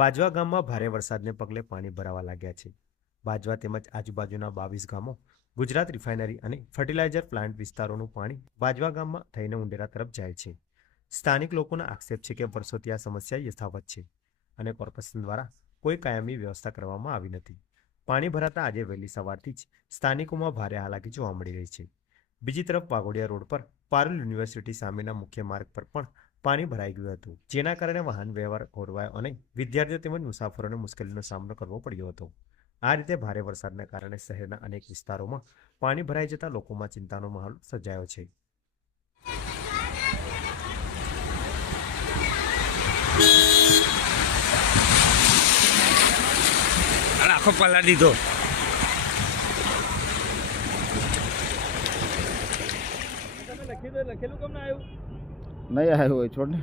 બાજવા ગામમાં ભારે વરસાદને પગલે પાણી ભરાવા લાગ્યા છે. બાજવા તેમજ આજુબાજુના બાવીસ ગામો, ગુજરાત રિફાઇનરી અને ફર્ટિલાઇઝર પ્લાન્ટ વિસ્તારોનું પાણી બાજવા ગામમાં થઈને ઉંડેરા તરફ જાય છે. સ્થાનિક લોકોના આક્ષેપ છે કે વર્ષોથી આ સમસ્યા યથાવત છે અને કોર્પોરેશન દ્વારા કોઈ કાયમી વ્યવસ્થા કરવામાં આવી નથી. પાણી ભરાતા આજે વહેલી સવારથી જ સ્થાનિકોમાં ભારે હાલાકી જોવા મળી રહી છે. બીજી તરફ વાઘોડિયા રોડ પર પારુલ યુનિવર્સિટી સામેના મુખ્ય માર્ગ પર પણ પાણી ભરાઈ ગયું હતું. જેના કારણે વાહન વ્યવહાર ખોરવાયો અને વિદ્યાર્થીઓ તેમજ મુસાફરોને મુશ્કેલીનો સામનો કરવો પડ્યો હતો. આ રીતે ભારે વરસાદના કારણે શહેરના અનેક વિસ્તારોમાં પાણી ભરાઈ જતા લોકોમાં ચિંતાનો માહોલ સર્જાયો છે. આખો પલ્લા દીધો. નહીં આવ્યો હોય છોડ ને.